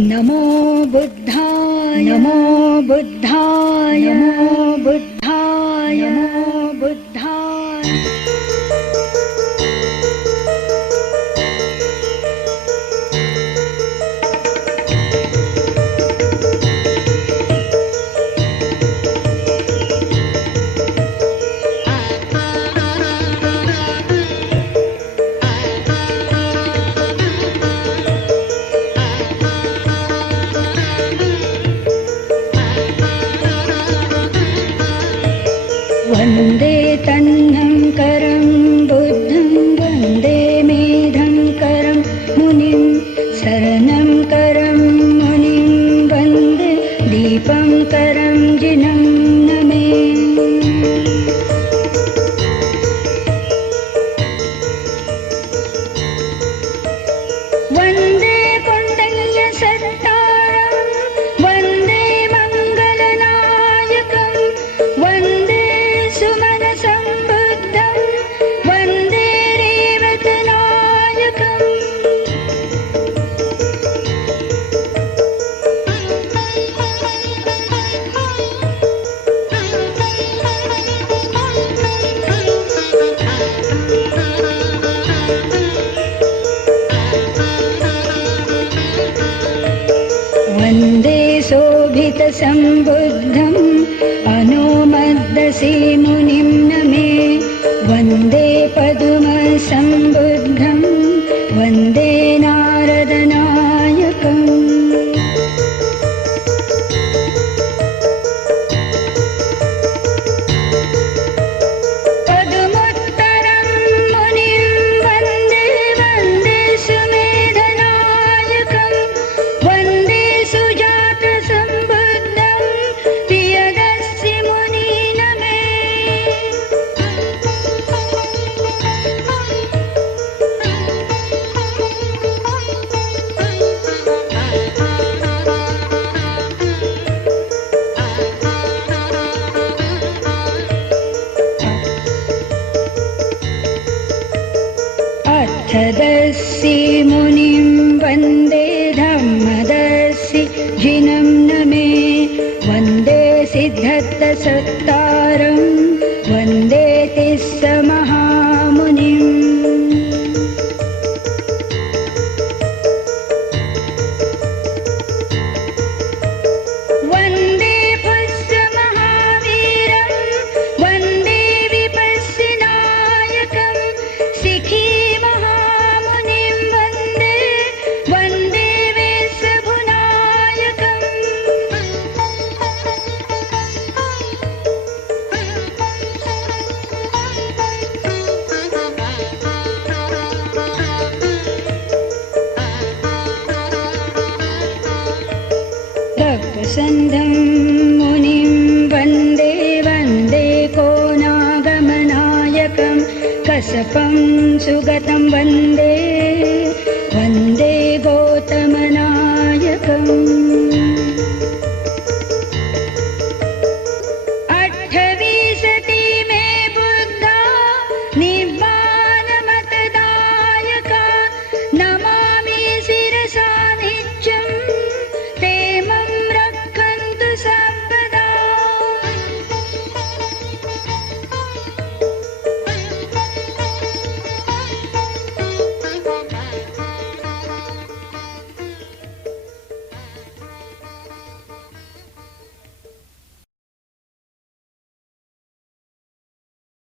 नमो बुद्धाय। नमो बुद्धाय। नमो बुद्धाय। नमो बुद्धाय वन्दे तन्नं शोभितसम्बुद्धम् अनोमद्दसि मुनिं नमे वन्दे पदुमसम्बुद्धं अर्थदस्सि मुनिं वन्दे धम्मदस्सि जिनं नमे वन्दे सिद्धत्तसत्तारं वन्दे सन्धं मुनिं वन्दे वन्दे को नाभमनायकं कसपं सुगतं वन्दे